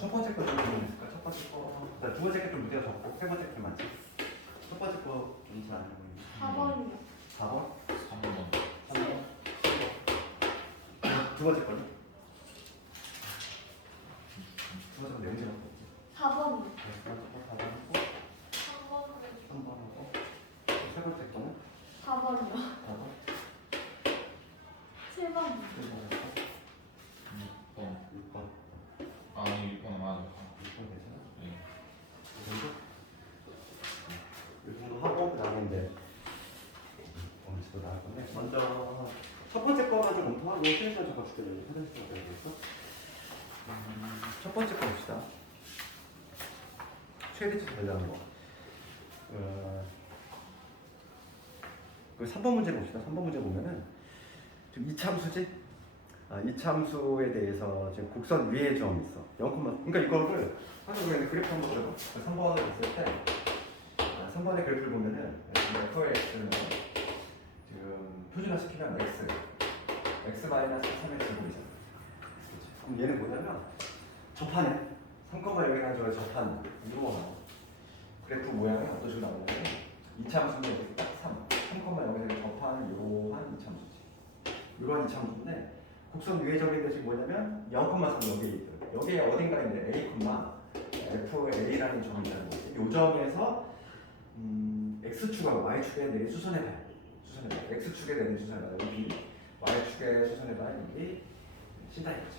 첫 번째 거좀 보면 첫 번째 거. 두 번째 게좀 문제가 적고 세 번째 게 많지. 첫 번째 거 인지 않는 거. 4번이요. 4번? 3번. 3번? 두 번째 거는? 두 번째 거 내용제가 없지. 4번이요. 두 번째 거 4번 하고 3번 하고 세 번째 거는? 4번이요. 4번? 7번. 6번. 6번. 아니 6번 맞아. 6번 괜찮아? 네. 이 정도? 이 정도 하고 그 다음에 이제 언제도 나올 건데 먼저 첫 번째 거만 좀 검토하고 시간 적어줄게. 화장실 좀 가야겠어? 첫 번째 거 봅시다. 최대치 되려는 거. 그 3번 문제 봅시다. 3번 문제 보면은 지금 이참수지? 이참수에 대해서 지금 곡선 위에 점이 있어. 0, 그러니까 이거를 하나 그래프 한번 그려봐. 3번을 있을 때 3번의 그래프를 보면은 fx는 지금 표준화 시키면 x 마이너스 3의 제곱이잖아. 그럼 얘는 뭐냐면 접하네. 3,0에 가지고 접한 이거 그래프 모양이 어떤 식으로 나오냐면 이참수는 여기 딱 3,0에 접하는 이러한 이참수지. 이러한 이참수인데 곡선 위의 점인데 지금 뭐냐면 0,3 여기에 있거든. 여기에 어딘가 있는데 a, fa라는 점이 있다는 거지. 이 점에서 x축하고 y축에 내린 수선해봐요. x축에 내린 수선해봐요. 여기 b, y축에 수선해봐요. 여기 신타이거지.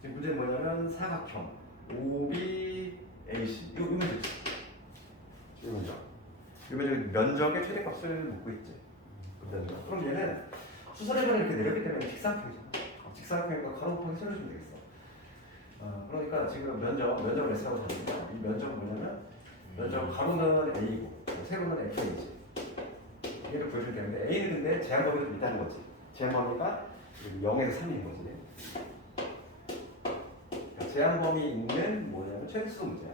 지금 문제는 뭐냐면 사각형 OB, AC 이 문제지. 이 문제. 이 문제는 면적의 최대값을 묻고 있지. 면적. 그럼 얘는 수선해변을 이렇게 내렸기 때문에 직사각형이잖아. 직사각형이니까 가로 곱하기 세로 주면 되겠어. 그러니까 지금 면적을 S라고 잡으면 이 면적은 뭐냐면 면적 가로는 A고 세로는 FA지. 얘를 보여주면 되는데 A는 근데 제한범위가 좀 있다는 거지. 제한범위가 0에서 3인 거지. 제한범위 있는 뭐냐면 최대수 문제야.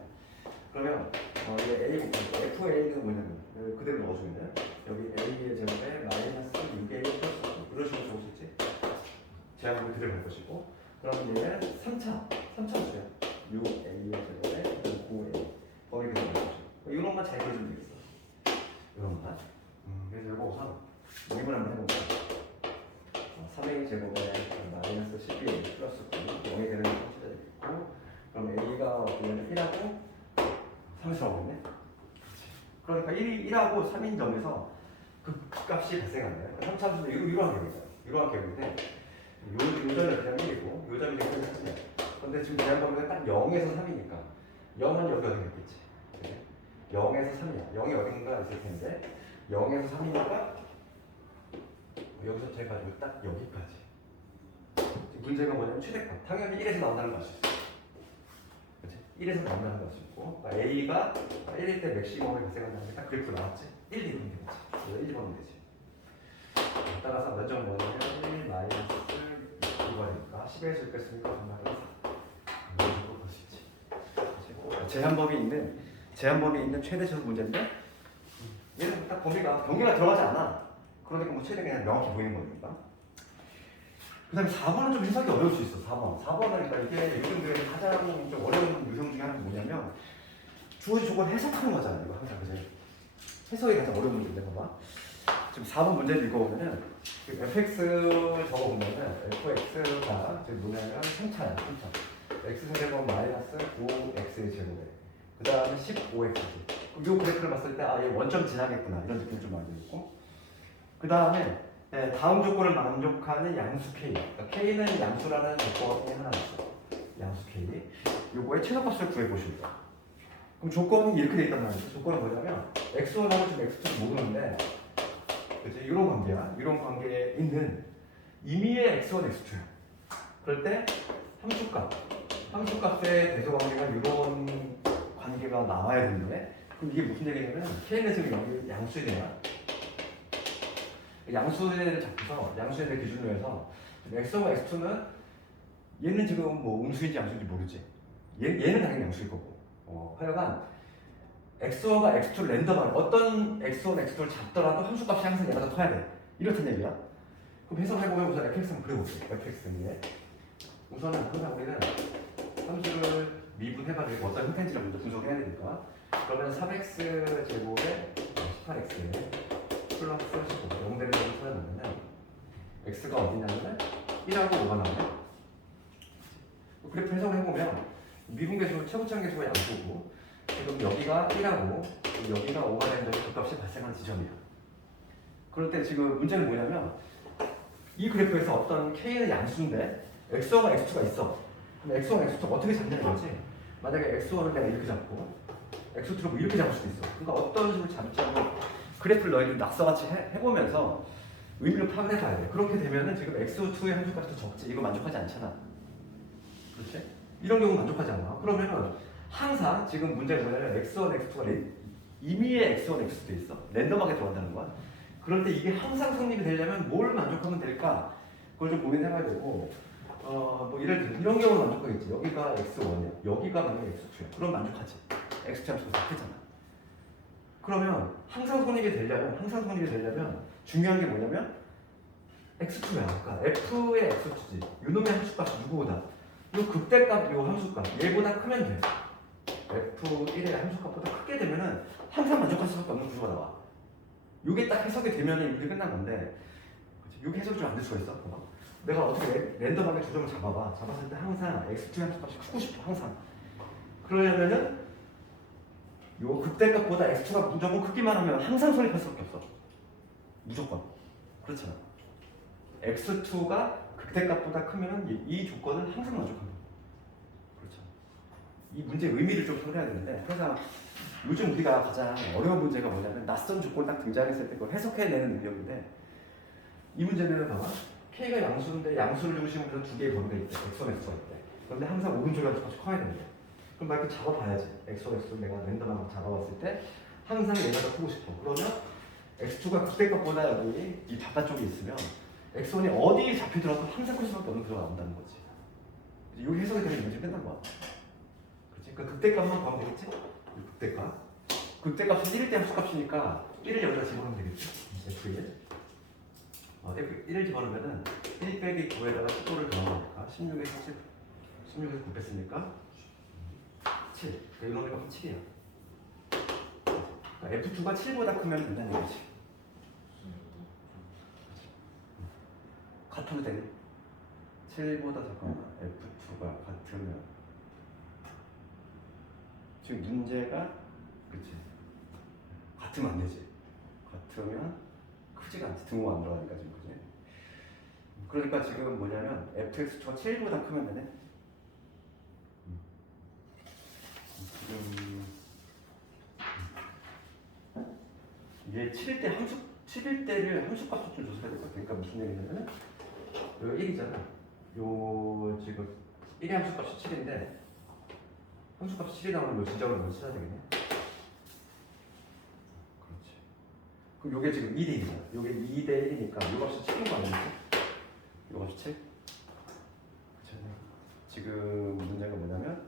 그러면 이게 A 곱하기 FA는 뭐냐면 그대로 넣어주면 여기 A의 제곱에 마이너스 6A 플러스 9 이런 식으로 적을 수 있지. 제한범위 그대로 할 것이고 그러면 얘는 3차수야. 6A의 제곱에 9A 범위 그대로 할 것이고 이런 것만 잘 그려주면 되겠어. 이런 것만. 그래서 이거 우선 미분 한번 해보자. 3A 제곱에 마이너스 12A 플러스 9 0이 되는 걸 찾아야 되겠고 그럼 A가 어떻게 되면 1하고 3수라고 있네. 그러니까 1하고 3인 점에서 그 값이 발생한다. 3차수도 이러한 격이다. 이러한 격인데 요 점이 그냥 1이고 요 점이 그냥 3이야. 그런데 지금 제한범위가 딱 0에서 3이니까 0은 여기 어딘가 있겠지. 0에서 3이야. 0이 어딘가 있을 텐데 0에서 3이니까 여기서 제가 가지고 딱 여기까지. 문제가 뭐냐면 최대값. 당연히 1에서 나온다는 걸 알 수 있어. 그치? 1에서 나온다는 걸 알 수 있고 A가 1일 때 맥시멈이 발생한다는 게 딱 그래프 나왔지? 1, 2번 되겠지. 1, 2번은 되지. 따라서 면적은 뭐냐면 1 마이너스 2번이니까 10에서 6 뺐으니까 정말은 4. 이런 식으로 볼 수 있지. 제한범위 있는 최대적 문제인데 얘는 딱 범위가 경계가 들어가지 않아. 그러니까 뭐 최대 그냥 명확히 보이는 거니까. 그 다음에 4번은 좀 해석이 어려울 수 있어. 4번은 그러니까 이게 요즘 교육에 가장 좀 어려운 유형 중에 하나는 뭐냐면 주어진 조건을 해석하는 거잖아. 이거 항상 그지? 해석이 가장 어려운 문제인데 봐봐. 지금 4번 문제를 읽어보면은 fx 적어보면은 fx가 지금 뭐냐면 3차야. 3차. x 세제곱 마이너스 5x의 제곱에 그 다음에 15x지. 그럼 이 그래프를 봤을 때 얘 원점 지나겠구나 이런 느낌 좀 많이 들고 그 다음에 다음 조건을 만족하는 양수 K. 그러니까 K는 양수라는 조건이 하나 있어. 양수 K. 요거의 최소값을 구해보십니다. 그럼 조건이 이렇게 돼 있단 말이죠. 조건은 뭐냐면 x1하고 지금 x2를 모르는데 그치? 이런 관계야. 이런 관계에 있는 임의의 x1, x2야. 그럴 때 함수값의 대소 관계가 이런 관계가 나와야 되는데 그럼 이게 무슨 얘기냐면 K는 지금 여기 양수이네요. 양수를 잡고서 양수의 기준으로 해서 x1과 x2는 얘는 지금 뭐 음수인지 양수인지 모르지. 얘는 당연히 양수일 거고. 하여간 x1과 x2를 랜덤하게 어떤 x1, x2를 잡더라도 함수값이 항상 얘가 더 커야 돼. 이렇단 얘기야. 그럼 해석해보면 우선 fx는 그려볼게요. fx는 우선은 항상 우리는 함수를 미분해가지고 어떤 형태인지를 먼저 분석해야 되니까 그러면 3x 제곱에 18x 플러스 15 0대를 찾아놓으면 x가 어디냐면 1하고 5가 나오네. 그래프 해석을 해보면 미분계수 최고차항계수가 양수고 지금 여기가 1하고 여기가 5가 되는 적이 그 값이 발생하는 지점이야. 그럴 때 지금 문제는 뭐냐면 이 그래프에서 어떤 k는 양수인데 x1과 x2가 있어. 그럼 x1, x2가 어떻게 잡냐는 거지. 만약에 x1을 내가 이렇게 잡고 x2를 뭐 이렇게 잡을 수도 있어. 그러니까 어떤 식으로 잡자고 그래프를 너희들이 낙서같이 해보면서 의미를 파악을 해봐야 돼. 그렇게 되면은 지금 x2의 함수값이 더 적지. 이거 만족하지 않잖아. 그렇지? 이런 경우 만족하지 않아. 그러면은 항상 지금 문제가 뭐냐면 x1, x2가 임의의 x1, x2도 있어. 랜덤하게 들어간다는 거야. 그럴 때 이게 항상 성립이 되려면 뭘 만족하면 될까? 그걸 좀 고민해봐야 되고 뭐 예를 들어 이런 경우는 만족하겠지. 여기가 x1이야. 여기가 만약에 x2야. 그럼 만족하지. x2 함수가 4개잖아. 그러면 항상 성립이 되려면 중요한 게 뭐냐면 x2야. 그러니까 f의 x2지. 요놈의 함수값이 누구보다 요 극대값 요 함수값 얘보다 크면 돼. f1의 함수값보다 크게 되면은 항상 만족할 수밖에 없는 구조가 나와. 요게 딱 해석이 되면은 이게 끝난 건데 요게 해석이 좀 안 될 수가 있어. 봐봐. 내가 어떻게 랜덤하게 두 점을 잡아봐. 잡았을 때 항상 x2 함수값이 크고 싶어. 항상. 그러려면은 요 극대값보다 x2가 무조건 크기만 하면 항상 성립할 수밖에 없어. 무조건. 그렇잖아. x2가 극대값보다 크면 이 조건은 항상 만족합니다. 그렇죠. 이 문제의 의미를 좀 설해야 되는데 그래서 요즘 우리가 가장 어려운 문제가 뭐냐면 낯선 조건 딱 등장했을 때 그걸 해석해내는 능력인데 이 문제는 봐봐. k가 양수인데 양수를 중심으로 두 개의 범위가 있대. x1, x가 있대. 그런데 항상 오른쪽이 함수값이 커야 되는데 그럼 막 이렇게 잡아봐야지. x1, x를 내가 랜덤하게 잡아봤을 때 항상 얘가 더 크고 싶어. 그러면 x2가 극대값보다 여기 이 바깥쪽에 있으면 x1이 어디에 잡히더라도 항상 클 수밖에 없는 구조가 나온다는 거지. 이게 해석이 되면 문제 끝난 거야. 그렇지? 그러니까 극대값만 구하면 되겠지? 극대값. 극대값은 1일 때 함수값이니까 1을 여기다 집어넣으면 되겠지? f1. f1을 집어넣으면은 1 빼기 9에다가 15를 더하니까 16에 40, 16에서 9 뺐으니까 7. 그러니까 이놈의 값은 7이야. 그러니까 f2가 7보다 크면 된다는 얘기지. 같으면 되니? 7보다 잠깐만 F2가 같으면 지금 문제가 그치 같으면 안 되지. 같으면 크지가 않지. 등호가 안 들어가니까 지금 그지? 그러니까 지금 뭐냐면 fx2가 7보다 크면 되네. 지금 이게 7일 때 함수 7일 때를 함수값을 좀 조사해야 될 것 같아. 그러니까 무슨 얘기냐면은 여기 1이잖아. 요 지금 1의 함수값이 7인데 함수값이 7이 나오면 요 지점을 먼저 찾아야 되겠네. 그렇지. 그럼 요게 지금 2대 1이잖아. 요게 2대 1이니까 요 값이 7인 거 아니지? 요 값이 7? 그렇죠. 지금 문제가 뭐냐면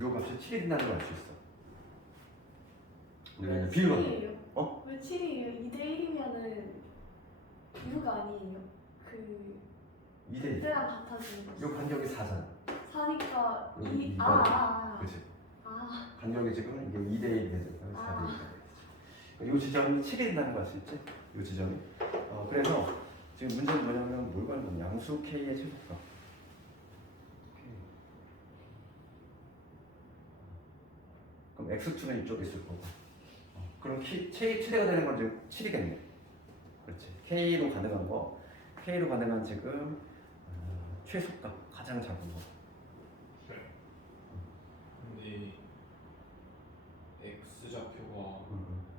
요 값이 7이 된다는 걸 알 수 있어. 왜 비유가 7이에요? 어? 왜 7이에요? 2대 1이면은 비유가 아니에요. 그 2대 1. 그때랑 같아지는 거죠. 요 간격이 4잖아. 4니까 여기 2. 이가 그렇지. 아. 간격이 지금 이게 2대 1이 되죠. 4대 1. 이 지점이 7이 된다는 걸 알 수 있지? 이 지점이. 그래서 지금 문제는 뭐냐면 뭘 구하는 거냐? 양수 k의 최소값. 그럼 x2는 이쪽에 있을 거고. 그럼 최대가 되는 건 지금 7이겠네. 그렇지. k로 가능한 거. k로 가능한 지금 최소값 가장 작은 거. 근데 x 좌표가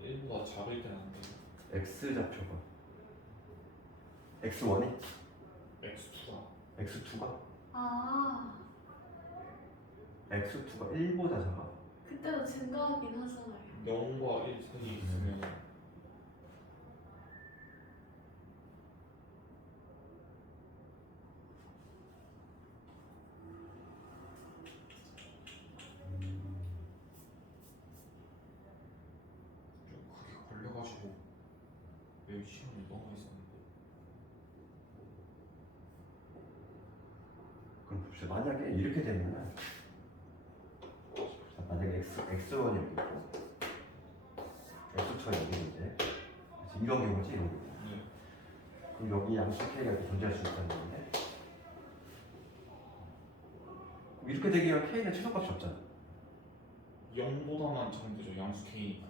1보다 작을 때는 안 돼요. x 좌표가 x1이 x2가 x2가 아. x2가 1보다 작아. 그때도 증가하긴 하잖아요. 0과 1 선이 있으면 좀 크게 걸려가지고 매일 시간이 너무 있었는데 그럼 그렇죠. 만약에 이렇게 되면은 만약에 x1이 여기 있고 x2가 여기 있는데 이런 경우지 이런 경우. 네. 그럼 여기 양수 k가 이렇게 존재할 수 있다는 건데 그럼 이렇게 되기 위한 k는 최소값이 없잖아. 0보다만 작은데죠. 양수 K.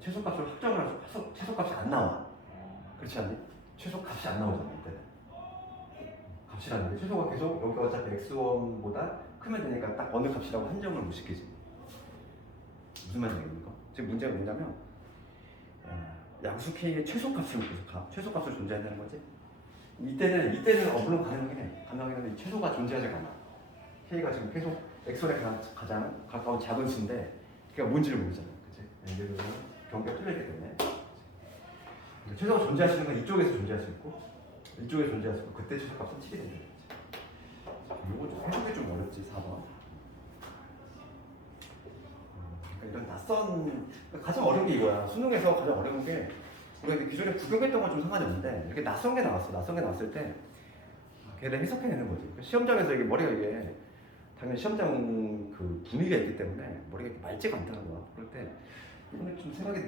최소값을 확정을 해서 최소값이 안 나와. 아, 그렇지 않니? 최소값이 안 나오잖아 이때. 값이라는 게 최소가 계속 여기가 어차피 x1보다 크면 되니까 딱 어느 값이라고 한정을 못 시키지. 무슨 말인지 지금 문제가 뭐냐면 양수 k의 최소값을 최소값을 존재한다는 거지. 이때는 물론 가능하긴 최소가 존재하지 않아. k가 지금 계속 x에 가장 가까운 작은 수인데 그게 뭔지를 모르잖아, 그렇지? 예를 들면 경계가 뚫려있기 때문에 최소가 존재할 수 있는 건 이쪽에서 존재할 수 있고 이쪽에 존재할 수 있고 그때 최소값은 7이 된다는 거지. 이거 좀 해석이 좀 어렵지 4번. 이런 낯선 가장 어려운 게 이거야. 수능에서 가장 어려운 게 우리가 기존에 구경했던 건 좀 상관이 없는데 이렇게 낯선 게 나왔어. 낯선 게 나왔을 때 걔를 해석해내는 거지. 시험장에서 이게 머리가 이게 당연히 시험장 그 분위기가 있기 때문에 머리가 이렇게 맑지가 않다는 거야. 그럴 때 이거는 좀 생각이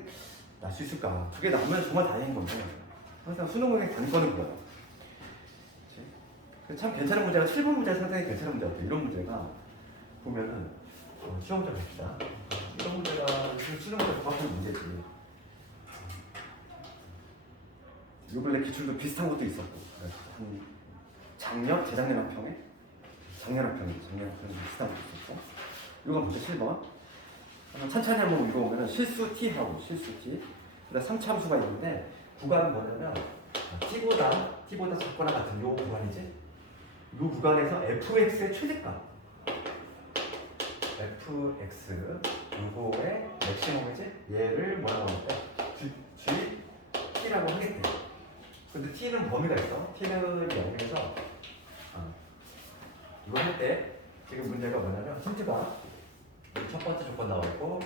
날 수 있을까? 두 개 나오면 정말 다행인 건데 항상 수능의 단서는 그거야. 그치? 참 괜찮은 문제가 7번 문제가 상당히 괜찮은 문제 같아. 이런 문제가 보면은 시험 문제 봅시다. 이런 문제가 수능에서 접하는 문제지. 요 근래 기출도 비슷한 것도 있었고 한 작년, 재작년 학평에 작년 학평이 비슷한 것도 있었고 이건 문제 7번 천천히 한번 읽어보면 실수 t하고 실수 t 그다음 3차함수가 있는데 구간은 뭐냐면 t보다 작거나 같은 요 구간이지 요 구간에서 fx의 최대값 fx 요거의 맥시멈이지 얘를 뭐라고 할까 g t라고 하겠대. 근데 t는 범위가 있어. t는 0에서 이거 할 때 지금 문제가 뭐냐면 힌트가 첫 번째 조건 나와 있고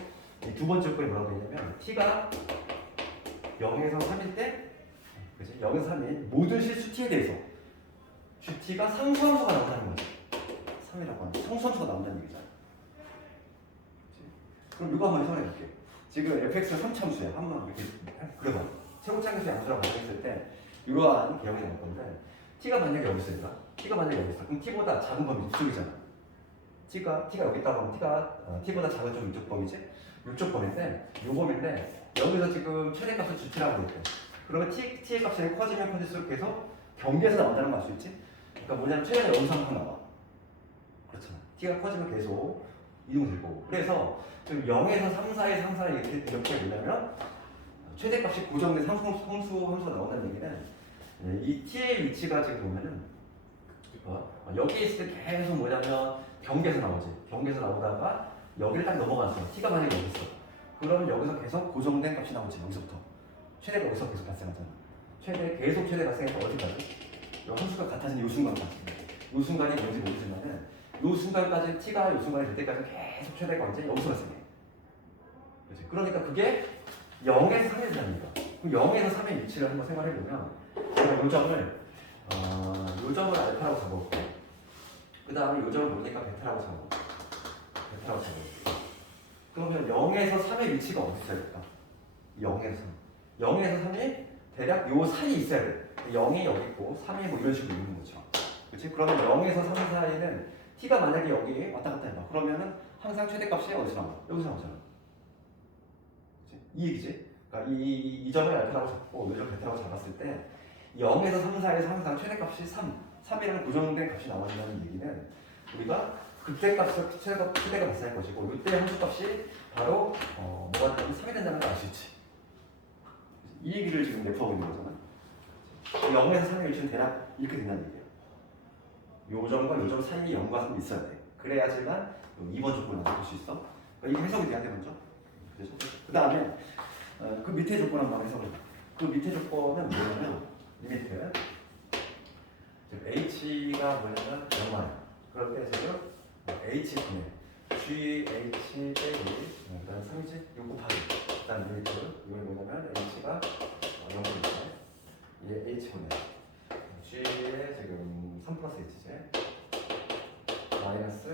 이 두 번째 조건이 뭐라고 되냐면 t가 0에서 3일 때 그치? 0에서 3일 모든 실수 t에 대해서 t가 상수함수가 나온다는 거지. 3이라고 하는 상수함수가 나온다는 얘기잖아. 그럼 이거 한번 해석해 볼게. 지금 fx는 3참수야. 한번 이렇게 그려봐. 최고차항수 양수라고 가정했을 때 이러한 개형이 나올 건데 t가 만약에 여기 있으니까 t가 만약에 여기 있어. 그럼 t보다 작은 범위 이쪽이잖아. t가 여기 있다고 하면 t보다 작은 쪽 이쪽 범위지? 이쪽 범위인데 요 범위인데 여기서 지금 최대값을 gt라고 했대. 그러면 t의 값이 커지면 커질수록 계속 경계에서 나온다는 거 알 수 있지? 그러니까 뭐냐면 최대가 여기서 항상 나와. 그렇잖아. t가 커지면 계속 이동될 거고. 그래서 지금 0에서 3, 4의 상사를 이렇게 보려면 최대값이 고정된 함수가 나온다는 얘기는 이 t의 위치가 지금 보면은 여기에 있을 때 계속 뭐냐면 경계에서 나오지. 경계에서 나오다가 여기를 딱 넘어갔어. t가 만약에 여기 있어. 그러면 여기서 계속 고정된 값이 나오지. 여기서부터 최대가 여기서 계속 발생하잖아. 계속 최대 발생해서 어디까지? 이 함수가 같아지는 이 순간까지. 이 순간이 뭔지 모르지만은 이 순간까지 t가 이 순간이 될 때까지 계속 최대가 언제 여기서 발생해. 그렇지? 그러니까 그게 0에서 3이 된다니까. 그럼 0에서 3의 위치를 한번 생각해 보면 제가 요 점을 알파라고 잡아볼게. 그 다음에 요 점을 모르니까 베타라고 잡아볼게. 그러면 0에서 3의 위치가 어디 있어야 될까? 0에서 3. 0에서 3이 대략 요 사이에 있어야 돼. 0이 여기 있고 3이 뭐 이런 식으로 있는 거죠. 그렇지? 그러면 0에서 3 사이에는 t가 만약에 여기 왔다 갔다 해봐. 그러면은 항상 최대값이 어디서 나와? 여기서 나오잖아. 그렇지? 이 얘기지? 그러니까 이 점을 알파라고 잡고 이 점 베타라고 잡았을 때 0에서 3 사이에서 항상 최대값이 3이라는 고정된 값이 나온다는 얘기는 우리가 그때 값을 최대가 발생할 것이고 이때 함수값이 바로 뭐가 되면 3이 된다는 걸 알 수 있지. 이 얘기를 지금 내포하고 있는 거잖아. 0에서 3의 위치는 대략 이렇게 된다는 얘기예요. 요 점과 요 점 사이에 0과 3이 있어야 돼. 그래야지만 2번 조건을 맞을 수 있어. 그러니까 이게 해석이 돼야 돼 먼저. 그 다음에 그 밑에 조건 한번 해석을 해. 그 밑에 조건은 뭐냐면 리미트 h가 뭐냐면 0만 그럴 때 지금 h분의 gh 빼기 그 다음 3이지? 요 곱하기 그 다음 리미트 이걸 뭐냐면 h가 0분인데 얘 h분의 g의 지금 3 플러스 h지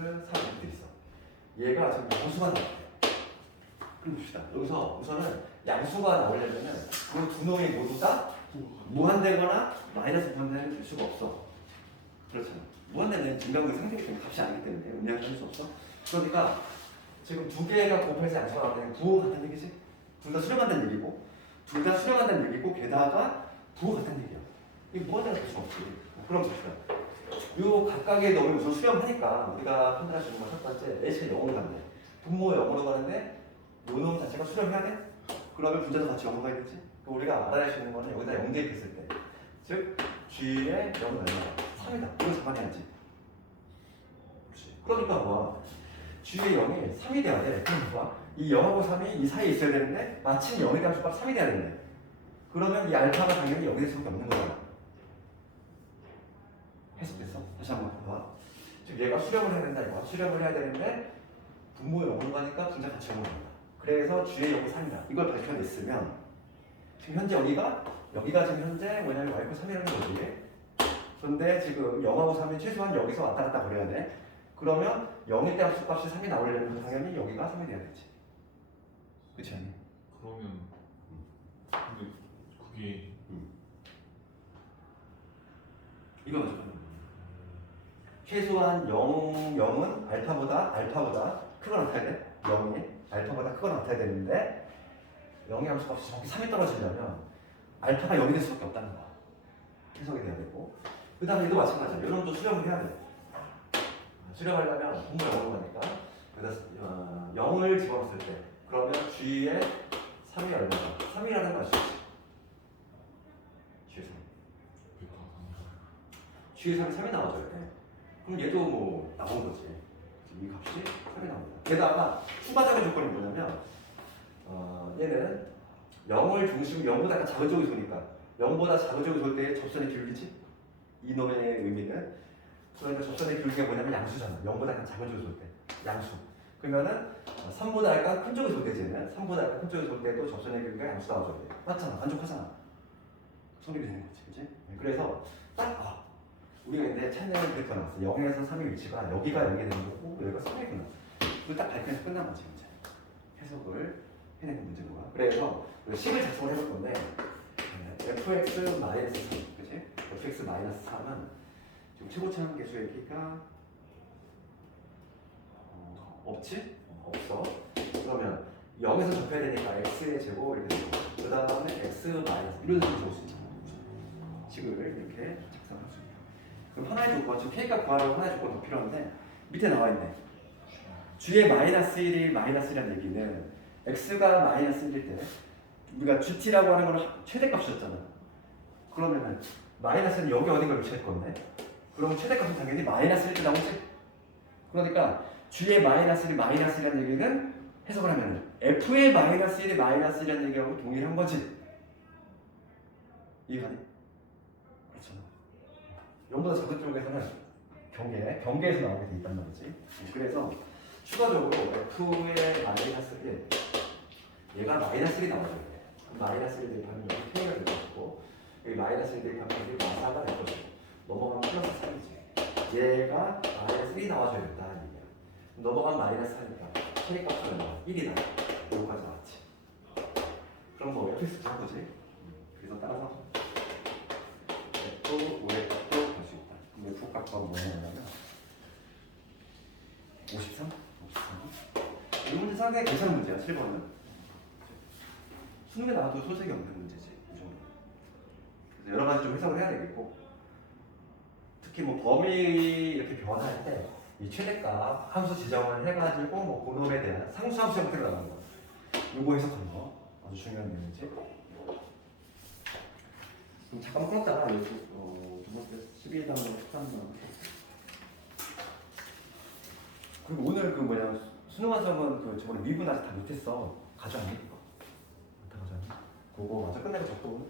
3 이렇게 돼 있어. 얘가 지금 양수가 나왔대. 그럼 봅시다. 여기서 우선은 양수가 나오려면은 그 두 놈이 모두 다 무한되거나 마이너스 무한대는 될 수가 없어. 그렇잖아. 무한대는 증가구의 상태이기 때문에 값이 아니기 때문에 음량을 할 수 없어. 그러니까 지금 두 개가 곱해서 양수가 나오면 부호가 같다는 얘기지. 둘 다 수렴한다는 얘기고, 둘 다 수렴한다는 얘기고, 게다가 부호가 같다는 얘기야. 이게 무한대가 될 수 없지. 그럼 봅시다. 요 각각의 놈이 우선 수렴하니까 우리가 판단할 수 있는 건 첫 번째, H가 0으로 간대. 분모가 0으로 가는데 요 놈 자체가 수렴해야 돼? 그러면 분자도 같이 0으로 가야겠지? 우리가 알아야 수 있는 거는 여기다 0 대입했을 때, 즉 G의 0은 얼마야? 3이다. 이거 잡아내야지. 그렇지. 그러니까 뭐 G의 0이 3이 돼야 돼. 그럼 봐. 이 0하고 3이 이 사이에 있어야 되는데 마침 0의 값이 3이 돼야 되는데 그러면 이 알파가 당연히 0이 될 수밖에 없는 거잖아. 해석됐어? 다시 한번 봐봐. 즉 얘가 수렴을 해야 된다 이거. 수렴을 해야 되는데 분모에 0으로 가니까 분자 같이 0으로 간다. 그래서 G의 0이 3이다. 이걸 밝혀냈으면 지금 현재 여기가 지금 현재 뭐냐면 y 3이라는 거지. 그런데 지금 0하고 3이 최소한 여기서 왔다 갔다 거려야 돼. 그러면 0일 때 합수값이 3이 나오려면 당연히 여기가 3이 돼야 되지. 그렇지 않니? 그러면 근데 그게 이거 맞아. 최소한 0은 알파보다 크거나 같아야 돼. 0이 알파보다 크거나 같아야 되는데 0의 함수값이 정확히 3이 떨어지려면 알파가 0이 될 수밖에 없다는 거야. 해석이 돼야 되고 그 다음에 이도 마찬가지야. 이런 또 수렴을 해야 돼. 수렴하려면 분모 0으로 가니까 여기다 0을 집어넣었을 때 그러면 G의 3이 얼마야? 3이라는 거 아시지? G의 3 G의 3이 나와줘야 돼. 그럼 얘도 뭐 나온 거지. 이 값이 3이 나옵니다. 게다가 추가적인 조건이 뭐냐면 얘는 0을 중심으로 0보다 약간 작은 쪽이 도니까 0보다 작은 쪽이 돌 때 접선의 기울기지? 이 놈의 의미는 그러니까 접선의 기울기가 뭐냐면 양수잖아. 0보다 약간 작은 쪽이 돌 때 양수. 그러면은 3보다 약간 큰 쪽이 돌 때는 3보다 약간 큰 쪽이 돌 때도 접선의 기울기가 양수 나와줘야 돼. 맞잖아. 만족하잖아. 성립이 되는 거지. 그치? 그래서 딱 우리가 근데 차이는 그렇게 나왔어. 0에서 3의 위치가 여기가 0이 되는 거고 여기가 3이구나. 그걸 딱 밝혀서 끝난 거지 이제. 해석을 해내는 문제인 거야. 그래서 식을 작성을 해볼 건데 fx-3 그치? fx-3은 지금 최고차항 계수의 키가 없지? 없어. 그러면 0에서 접해야 되니까 x의 제곱 이렇게 되고 그 다음에 x- 이런 식으로 적을 수 있잖아. 식을 이렇게 작성할 수 있다. 그럼 하나의 조건, 지금 k가 구하려고 하나의 조건 더 필요한데 밑에 나와 있네. g의 -1이 -1이라는 얘기는 x가 -1일 때 우리가 GT라고 하는 거는 최대값이었잖아. 그러면은 마이너스는 여기 어딘가 위치할 건데 그러면 최대값은 당연히 -1일 때 나오지. 그러니까 g의 -1이라는 얘기는 해석을 하면은 f의 -1이 -1이라는 얘기하고 동일한 거지. 이해가니? 그렇잖아. 0보다 작은 쪽에서는 경계에서 나오게 돼 있단 말이지. 그래서 추가적으로 f의 -1 얘가 -1이 나와줘야 돼. -1 대입하면 여기 K가 될 것이고 여기 -1 대입하면 여기 마사가 될 것이고 넘어가면 플러스 3이지. 얘가 -1이 나와줘야겠다. 넘어가면 -4니까 K 값은 얼마? 1이 나와. 여기까지 나왔지. 그럼 뭐 fx 잡은 거지. 그래서 따라서 F5의 값도 볼 수 있다. 그럼 F 값과 뭐냐면 53? 이 문제 상당히 괜찮은 문제야. 7번은 수능에 나와도 소색이 없는 문제지. 이 정도. 그래서 여러 가지 좀 해석을 해야 되겠고 특히 뭐 범위 이렇게 변화할 때 이 최대값 함수 지정을 해가지고 뭐 그놈에 대한 상수함수 형태로 나가는 거. 요거 해석하는 거 아주 중요한 내용이지. 그럼 잠깐만 끊었다가 두 번째 12단 13단 그리고 오늘 그 뭐냐 수능 완성은 그 저번에 미분 아직 다 못했어. 가져왔니? 다 가져왔니? 그거 맞아 끝내고 적고